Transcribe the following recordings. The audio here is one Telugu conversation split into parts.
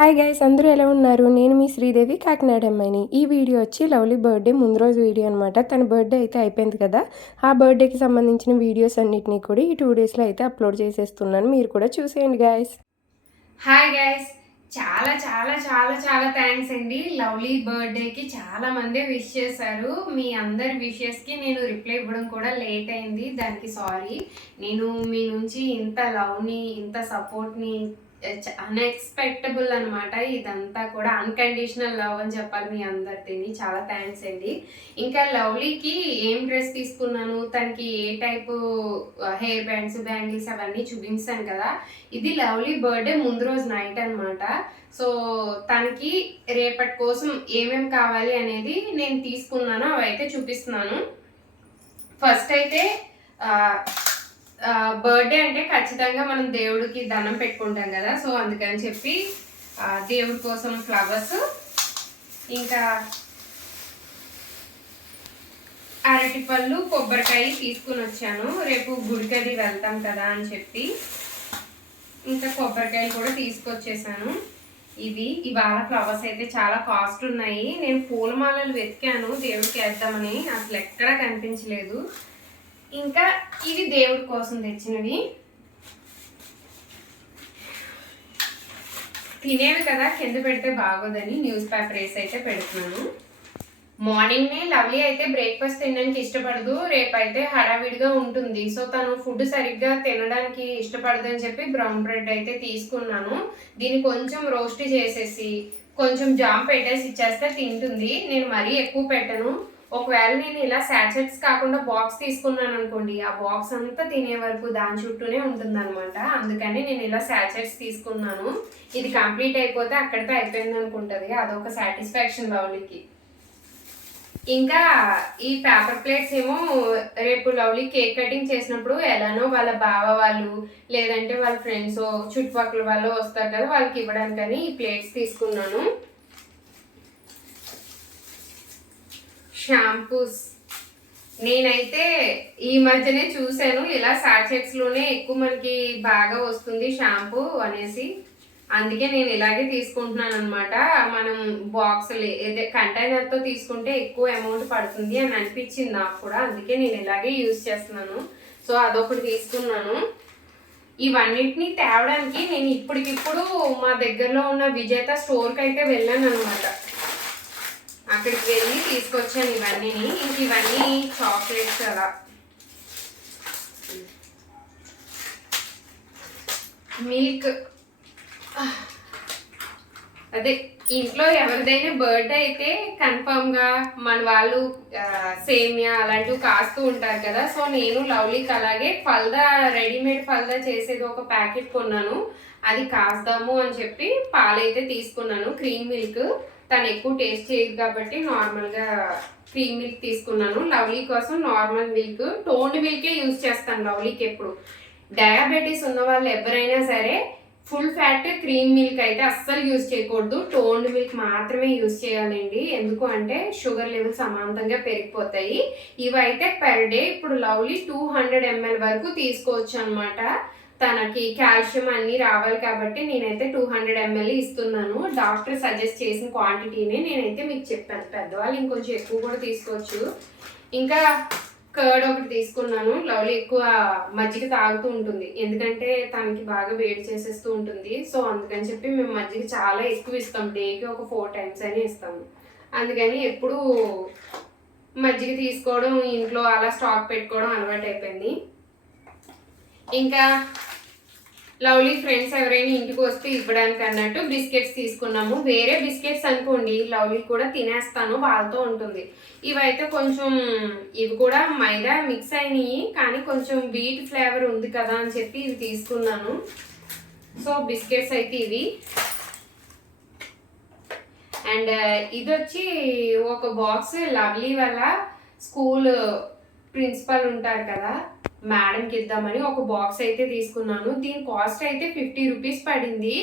హాయ్ గైస్, అందరూ ఎలా ఉన్నారు? నేను మీ శ్రీదేవి, కాకినాడ అమ్మాయిని. ఈ వీడియో వచ్చి లవ్లీ బర్త్డే ముందు రోజు వీడియో అనమాట. తన బర్త్డే అయితే అయిపోయింది కదా, ఆ బర్త్డేకి సంబంధించిన వీడియోస్ అన్నిటినీ కూడా ఈ 2 డేస్లో అయితే అప్లోడ్ చేసేస్తున్నాను. మీరు కూడా చూసేయండి గైస్. హాయ్ గైస్, చాలా చాలా చాలా చాలా థ్యాంక్స్ అండి. లవ్లీ బర్త్డేకి చాలా మంది విష్ చేశారు. మీ అందరి విషెస్కి నేను రిప్లై ఇవ్వడం కూడా లేట్ అయింది, దానికి సారీ. నేను మీ నుంచి ఇంత లవ్ని, ఇంత సపోర్ట్ని, అన్ఎక్స్పెక్టబుల్ అనమాట. ఇదంతా కూడా అన్కండిషనల్ లవ్ అని చెప్పాలి మీ అందరిని. చాలా థ్యాంక్స్ అండి. ఇంకా లవ్లీకి ఏం డ్రెస్ తీసుకున్నాను, తనకి ఏ టైపు హెయిర్ బ్యాండ్స్, బ్యాంగిల్స్ అవన్నీ చూపించాను కదా. ఇది లవ్లీ బర్త్డే ముందు రోజు నైట్ అనమాట. సో తనకి రేపటి కోసం ఏమేమి కావాలి అనేది నేను తీసుకున్నాను, అవి అయితే చూపిస్తున్నాను. ఫస్ట్ అయితే బర్త్డే అంటే ఖచ్చితంగా మనం దేవుడికి దండం పెట్టుకుంటాం కదా. సో అందుకని చెప్పి దేవుడి కోసం ఫ్లవర్స్, ఇంకా అరటిపళ్ళు, కొబ్బరికాయ తీసుకుని వచ్చాను. రేపు గుడికది వెళ్తాం కదా అని చెప్పి ఇంకా కొబ్బరికాయలు కూడా తీసుకొచ్చేసాను. ఇవాళ ఫ్లవర్స్ అయితే చాలా కాస్ట్ ఉన్నాయి. నేను పూలమాలలు వెతికాను దేవుడికి వేద్దామని, అసలు ఎక్కడా కనిపించలేదు. ఇంకా ఇవి దేవుడి కోసం తెచ్చినవి. తినేవి కదా, కింద పెడితే బాగోదని న్యూస్ పేపర్ వేసి అయితే పెడుతున్నాను. మార్నింగ్నే లవ్లీ అయితే బ్రేక్ఫాస్ట్ తినడానికి ఇష్టపడదు, రేపైతే హడావిడిగా ఉంటుంది. సో తను ఫుడ్ సరిగ్గా తినడానికి ఇష్టపడదు అని చెప్పి బ్రౌన్ బ్రెడ్ అయితే తీసుకున్నాను. దీన్ని కొంచెం రోస్ట్ చేసేసి కొంచెం జామ్ పెట్టేసి ఇచ్చేస్తే తింటుంది. నేను మరీ ఎక్కువ పెట్టను. ఒకవేళ నేను ఇలా శాచెట్స్ కాకుండా బాక్స్ తీసుకున్నాను అనుకోండి, ఆ బాక్స్ అంతా తినే వరకు దాని చుట్టూనే ఉంటుంది అనమాట. అందుకని నేను ఇలా శాచెట్స్ తీసుకున్నాను. ఇది కంప్లీట్ అయిపోతే అక్కడితో అయిపోయింది అనుకుంటుంది, అదొక సాటిస్ఫాక్షన్ లవ్లీకి. ఇంకా ఈ పేపర్ ప్లేట్స్ ఏమో రేపు లవ్లీ కేక్ కటింగ్ చేసినప్పుడు ఎలానో వాళ్ళ బావ వాళ్ళు లేదంటే వాళ్ళ ఫ్రెండ్స్ చుట్టుపక్కల వాళ్ళు వస్తారు కదా, వాళ్ళకి ఇవ్వడానికని ఈ ప్లేట్స్ తీసుకున్నాను. షాంపూస్ నేనైతే ఈ మధ్యనే చూశాను, ఇలా సాచెట్స్లోనే ఎక్కువ మనకి బాగా వస్తుంది షాంపూ అనేసి, అందుకే నేను ఇలాగే తీసుకుంటున్నాను అనమాట. మనం బాక్స్ ఏదే కంటైనర్తో తీసుకుంటే ఎక్కువ అమౌంట్ పడుతుంది అని అనిపించింది నాకు కూడా, అందుకే నేను ఇలాగే యూజ్ చేస్తున్నాను. సో అదొకటి తీసుకున్నాను. ఇవన్నిటిని తేవడానికి నేను ఇప్పటికిప్పుడు మా దగ్గరలో ఉన్న విజేత స్టోర్కి అయితే వెళ్ళాను అనమాట. అక్కడికి వెళ్ళి తీసుకొచ్చాను ఇవన్నీ. ఇంక ఇవన్నీ చాక్లెట్స్ అలా. మిల్క్, అదే ఇంట్లో ఎవరిదైనా బర్త్డే అయితే కన్ఫర్మ్గా మన వాళ్ళు సేమియా అలాంటివి కాస్తూ ఉంటారు కదా. సో నేను లవ్లీకి అలాగే ఫల్దా, రెడీమేడ్ ఫల్దా చేసేది ఒక ప్యాకెట్ కొన్నాను. అది కాస్తాము అని చెప్పి పాలైతే తీసుకున్నాను. క్రీమ్ మిల్క్ తను ఎక్కువ టేస్ట్ చేయదు కాబట్టి నార్మల్గా క్రీమ్ మిల్క్ తీసుకున్నాను. లవ్లీ కోసం నార్మల్ మిల్క్, టోన్డ్ మిల్కే యూజ్ చేస్తాను లవ్లీకి ఎప్పుడు. డయాబెటీస్ ఉన్న వాళ్ళు ఎవరైనా సరే ఫుల్ ఫ్యాట్ క్రీమ్ మిల్క్ అయితే అస్సలు యూజ్ చేయకూడదు, టోన్డ్ మిల్క్ మాత్రమే యూజ్ చేయాలండి. ఎందుకు అంటే షుగర్ లెవెల్స్ సమాంతంగా పెరిగిపోతాయి. ఇవైతే పర్ డే ఇప్పుడు లవ్లీ 200 ml వరకు తీసుకోవచ్చు అనమాట. తనకి కాల్షియం అన్నీ రావాలి కాబట్టి నేనైతే 200 ml ఇస్తున్నాను. డాక్టర్ సజెస్ట్ చేసిన క్వాంటిటీని నేనైతే మీకు చెప్పాను. పెద్దవాళ్ళు ఇంకొంచెం ఎక్కువ కూడా తీసుకోవచ్చు. ఇంకా కర్డ్ ఒకటి తీసుకున్నాను. లవ్లీ ఎక్కువ మజ్జిగ తాగుతూ ఉంటుంది, ఎందుకంటే తనకి బాగా వేడి చేసేస్తూ ఉంటుంది. సో అందుకని చెప్పి మేము మజ్జిగ చాలా ఎక్కువ ఇస్తాం, డేకి ఒక 4 times అని ఇస్తాము. అందుకని ఎప్పుడు మజ్జిగ తీసుకోవడం, ఇంట్లో అలా స్టాక్ పెట్టుకోవడం అలవాటు అయిపోయింది. ఇంకా లవ్లీ ఫ్రెండ్స్ ఎవరైనా ఇంటికి వస్తే ఇవ్వడానికి అన్నట్టు బిస్కెట్స్ తీసుకున్నాము. వేరే బిస్కెట్స్ అనుకోండి లవ్లీ కూడా తినేస్తాను, వాళ్ళతో ఉంటుంది. ఇవైతే కొంచెం ఇవి కూడా మైదా మిక్స్ అయినాయి, కానీ కొంచెం వీట్ ఫ్లేవర్ ఉంది కదా అని చెప్పి ఇవి తీసుకున్నాను. సో బిస్కెట్స్ అయితే ఇవి. అండ్ ఇది వచ్చి ఒక బాక్స్ లవ్లీ వల్ల స్కూల్ ప్రిన్సిపల్ ఉంటారు కదా, మేడంకి ఇద్దామని ఒక బాక్స్ అయితే తీసుకున్నాను. దీని కాస్ట్ అయితే 50 రూపీస్ పడింది.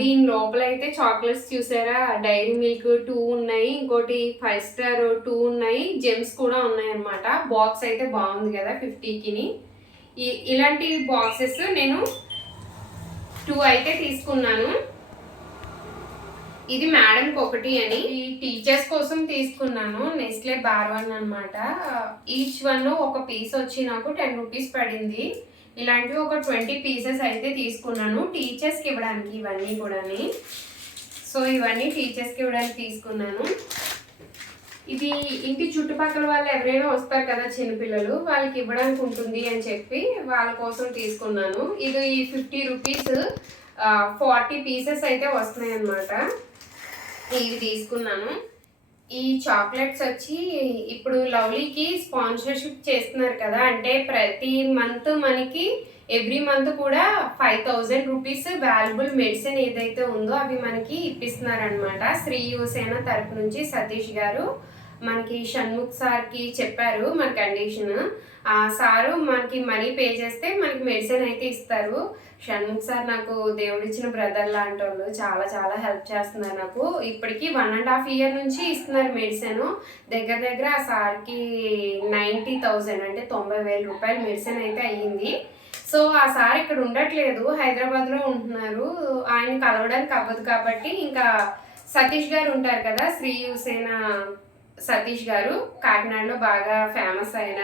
దీని లోపల అయితే చాక్లెట్స్ చూసారా, డైరీ మిల్క్ 2 ఉన్నాయి, ఇంకోటి 5 స్టార్ 2 ఉన్నాయి, జెమ్స్ కూడా ఉన్నాయి అనమాట. బాక్స్ అయితే బాగుంది కదా 50కి. ఇలాంటి బాక్సెస్ నేను 2 అయితే తీసుకున్నాను. ఇది మేడంకి ఒకటి అని ఈ టీచర్స్ కోసం తీసుకున్నాను. నెస్లే బార్1 అనమాట. ఈచ్ వన్ ఒక పీస్ వచ్చి నాకు 10 రూపీస్ పడింది. ఇలాంటివి ఒక 20 పీసెస్ అయితే తీసుకున్నాను టీచర్స్కి ఇవ్వడానికి. ఇవన్నీ కూడా సో ఇవన్నీ టీచర్స్కి ఇవ్వడానికి తీసుకున్నాను. ఇది ఇంటి చుట్టుపక్కల వాళ్ళు ఎవరైనా వస్తారు కదా చిన్నపిల్లలు, వాళ్ళకి ఇవ్వడానికి ఉంటుంది అని చెప్పి వాళ్ళ కోసం తీసుకున్నాను. ఇది 50 రూపీస్ 40 పీసెస్ అయితే వస్తున్నాయి అన్నమాట. ఇవి తీసుకున్నాను. ఈ చాక్లెట్స్ వచ్చి ఇప్పుడు లవ్లీకి స్పాన్సర్షిప్ చేస్తున్నారు కదా, అంటే ప్రతి మంత్ మనకి ఎవ్రీ మంత్ కూడా 5000 రూపీస్ వాల్యుబుల్ మెడిసిన్ ఏదైతే ఉందో అవి మనకి ఇప్పిస్తున్నారు అనమాట. శ్రీ యువసేన తరపు నుంచి సతీష్ గారు మనకి షణ్ముఖ్ సార్కి చెప్పారు మన కండిషన్. ఆ సారు మనకి మనీ పే చేస్తే మనకి మెడిసిన్ అయితే ఇస్తారు. షణ్ముఖ్ సార్ నాకు దేవుడిచ్చిన బ్రదర్ లాంటి వాళ్ళు, చాలా చాలా హెల్ప్ చేస్తున్నారు నాకు. ఇప్పటికి 1.5 year నుంచి ఇస్తున్నారు మెడిసిన్. దగ్గర దగ్గర ఆ సార్కి 90,000 అంటే 90,000 రూపాయల మెడిసిన్ అయితే అయ్యింది. సో ఆ సార్ ఇక్కడ ఉండట్లేదు, హైదరాబాద్లో ఉంటున్నారు. ఆయన కలవడానికి అవ్వదు కాబట్టి ఇంకా సతీష్ గారు ఉంటారు కదా, శ్రీ యువసేన సతీష్ గారు కాకినాడలో బాగా ఫేమస్ అయిన,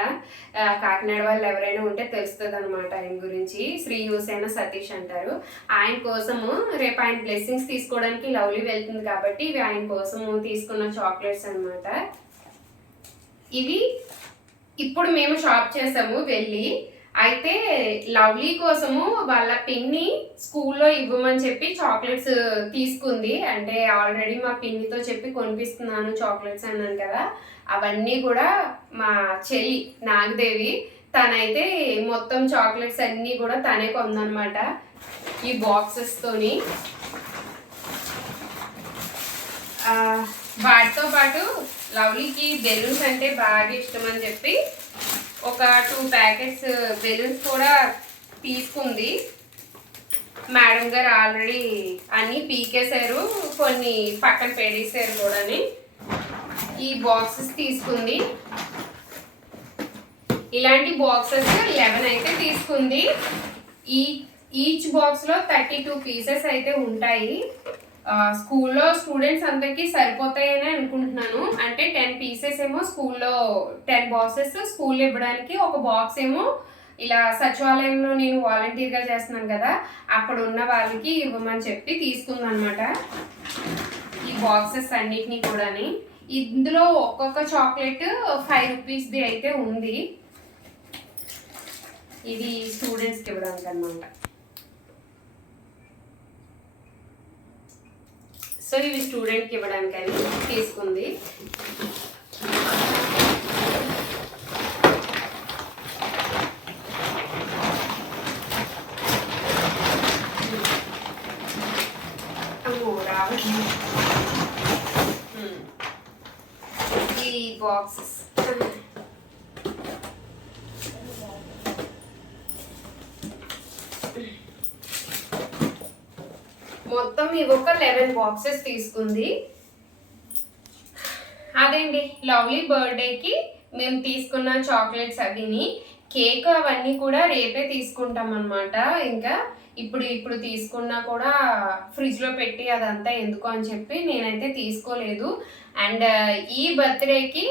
కాకినాడ వాళ్ళు ఎవరైనా ఉంటే తెలుస్తుంది అనమాట ఆయన గురించి. శ్రీ యువసేన సతీష్ అంటారు. ఆయన కోసము రేపు ఆయన బ్లెస్సింగ్స్ తీసుకోవడానికి లవ్లీ వెళ్తుంది కాబట్టి ఇవి ఆయన కోసము తీసుకున్న చాక్లెట్స్ అనమాట. ఇవి ఇప్పుడు మేము షాప్ చేసాము వెళ్ళి. అయితే లవ్లీ కోసము వాళ్ళ పిన్ని స్కూల్లో ఇవ్వమని చెప్పి చాక్లెట్స్ తీసుకుంది. అంటే ఆల్రెడీ మా పిన్నితో చెప్పి కొనిపిస్తున్నాను చాక్లెట్స్ అన్నాను కదా, అవన్నీ కూడా మా చెల్లి నాగదేవి తనైతే మొత్తం చాక్లెట్స్ అన్నీ కూడా తనే కొందనమాట ఈ బాక్సెస్తోని. వాటితో పాటు లవ్లీకి బెలూన్స్ అంటే బాగా ఇష్టం అని చెప్పి ఒక 2 ప్యాకెట్స్ బెలూన్స్ కూడా తీసుకుంది. మేడం గారు ఆల్రెడీ అన్నీ పీకేశారు, కొన్ని పక్కన పెడేసారు కూడా. ఈ బాక్సెస్ తీసుకుంది. ఇలాంటి బాక్సెస్ 11 అయితే తీసుకుంది. ఈచ్ బాక్స్లో 32 పీసెస్ అయితే ఉంటాయి. స్కూల్లో స్టూడెంట్స్ అందరికీ సరిపోతాయని అనుకుంటున్నాను. అంటే 10 పీసెస్ ఏమో స్కూల్లో 10 బాక్సెస్ స్కూల్లో ఇవ్వడానికి, ఒక బాక్స్ ఏమో ఇలా సచివాలయంలో నేను వాలంటీర్గా చేస్తున్నాను కదా అక్కడ ఉన్న వాళ్ళకి ఇవ్వమని చెప్పి తీసుకుందనమాట ఈ బాక్సెస్ అన్నిటినీ కూడా. ఇందులో ఒక్కొక్క చాక్లెట్ 5 రూపీస్ది అయితే ఉంది. ఇది స్టూడెంట్స్కి ఇవ్వడానికి అనమాట. సో ఇవి స్టూడెంట్కి ఇవ్వడానికని తీసుకుంది. ఈ బాక్సెస్ మొత్తం ఇవి ఒక 11 బాక్సెస్ తీసుకుంది. అదేండి లవ్లీ బర్త్డేకి మేము తీసుకున్న చాక్లెట్స్ అవిని. కేక్ అవన్నీ కూడా రేపే తీసుకుంటాం అన్నమాట. ఇంకా ఇప్పుడు తీసుకున్నా కూడా ఫ్రిడ్జ్లో పెట్టి అదంతా ఎందుకు అని చెప్పి నేనైతే తీసుకోలేదు. అండ్ ఈ బర్త్డేకి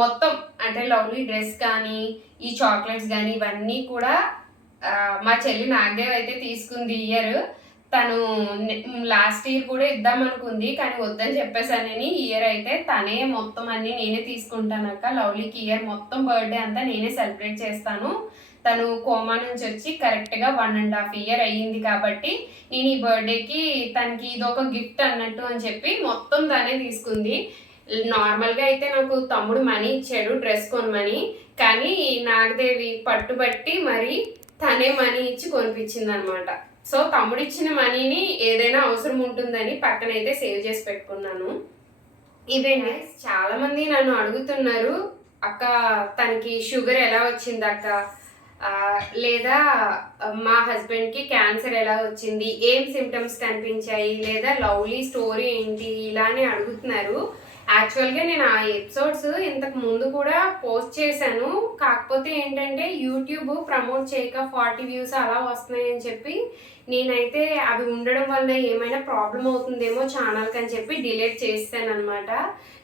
మొత్తం అంటే లవ్లీ డ్రెస్ కానీ ఈ చాక్లెట్స్ కానీ ఇవన్నీ కూడా మా చెల్లి నాగదేవ్ అయితే తీసుకుంది. ఇయర్ తను లాస్ట్ ఇయర్ కూడా ఇద్దాం అనుకుంది కానీ వద్దని చెప్పేసానని ఇయర్ అయితే తనే మొత్తం అన్ని నేనే తీసుకుంటానక్క. లవ్లీకి ఇయర్ మొత్తం బర్త్డే అంతా నేనే సెలబ్రేట్ చేస్తాను. తను కోమా నుంచి వచ్చి కరెక్ట్గా 1.5 year అయ్యింది కాబట్టి నేను ఈ బర్త్డేకి తనకి ఇదొక గిఫ్ట్ అన్నట్టు అని చెప్పి మొత్తం తనే తీసుకుంది. నార్మల్గా అయితే నాకు తమ్ముడు మనీ ఇచ్చాడు డ్రెస్ కొనమని, కానీ నాగదేవి పట్టుబట్టి మరి తనే మనీ ఇచ్చి కొనిపించింది అనమాట. సో తమ్ముడు ఇచ్చిన మనీని ఏదైనా అవసరం ఉంటుందని పక్కనైతే సేవ్ చేసి పెట్టుకున్నాను. ఇవేంటి చాలా మంది నన్ను అడుగుతున్నారు, అక్క తనకి షుగర్ ఎలా వచ్చింది అక్క, లేదా మా హస్బెండ్కి క్యాన్సర్ ఎలా వచ్చింది, ఏం సిమ్టమ్స్ కనిపించాయి, లేదా లవ్లీ స్టోరీ ఏంటి, ఇలానే అడుగుతున్నారు. యాక్చువల్గా నేను ఆ ఎపిసోడ్స్ ఇంతకు ముందు కూడా పోస్ట్ చేశాను. కాకపోతే ఏంటంటే యూట్యూబ్ ప్రమోట్ చేయక 40 వ్యూస్ అలా వస్తున్నాయని చెప్పి నేనైతే అవి ఉండడం వల్ల ఏమైనా ప్రాబ్లం అవుతుందేమో ఛానల్కి అని చెప్పి డిలీట్ చేస్తాను అనమాట.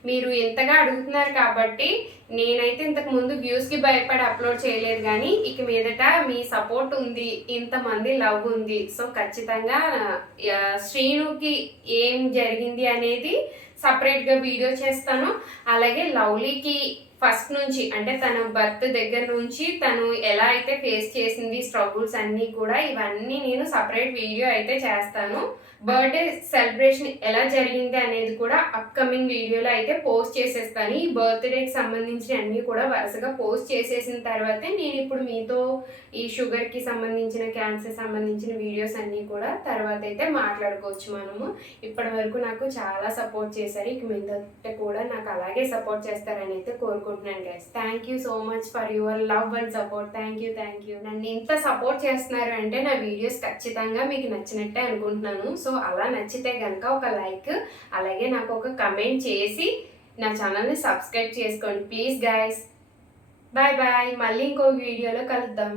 మీరు ఎంతగా అడుగుతున్నారు కాబట్టి నేనైతే ఇంతకు ముందు వ్యూస్కి భయపడి అప్లోడ్ చేయలేదు, కానీ ఇక మీదట మీ సపోర్ట్ ఉంది, ఇంతమంది లవ్ ఉంది. సో ఖచ్చితంగా శ్రీనుకి ఏం జరిగింది అనేది సపరేట్గా వీడియో చేస్తాను. అలాగే లవ్లీకి ఫస్ట్ నుంచి అంటే తన బర్త్ దగ్గర నుంచి తను ఎలా అయితే ఫేస్ చేసింది స్ట్రగుల్స్ అన్నీ కూడా ఇవన్నీ నేను సపరేట్ వీడియో అయితే చేస్తాను. బర్త్డే సెలబ్రేషన్ ఎలా జరిగింది అనేది కూడా అప్కమింగ్ వీడియోలో అయితే పోస్ట్ చేసేస్తాను. ఈ బర్త్డేకి సంబంధించిన అన్నీ కూడా వరుసగా పోస్ట్ చేసేసిన తర్వాతే నేను ఇప్పుడు మీతో ఈ షుగర్కి సంబంధించిన క్యాన్సర్ సంబంధించిన వీడియోస్ అన్నీ కూడా తర్వాత అయితే మాట్లాడుకోవచ్చు మనము. ఇప్పటి వరకు నాకు చాలా సపోర్ట్ చేశారు, ఇక మీదట కూడా నాకు అలాగే సపోర్ట్ చేస్తారని అయితే కోరుకుంటున్నాను guys. Thank you so much for your love and support. Thank you. నన్ను ఇంత సపోర్ట్ చేస్తున్నారు అంటే నా వీడియోస్ ఖచ్చితంగా మీకు నచ్చినట్టే అనుకుంటున్నాను. సో అలా నచ్చితే కనుక ఒక లైక్, అలాగే నాకు ఒక కమెంట్ చేసి నా ఛానల్ని సబ్స్క్రైబ్ చేసుకోండి ప్లీజ్ గైస్. బాయ్ బాయ్, మళ్ళీ ఇంకో వీడియోలో కలుద్దాం.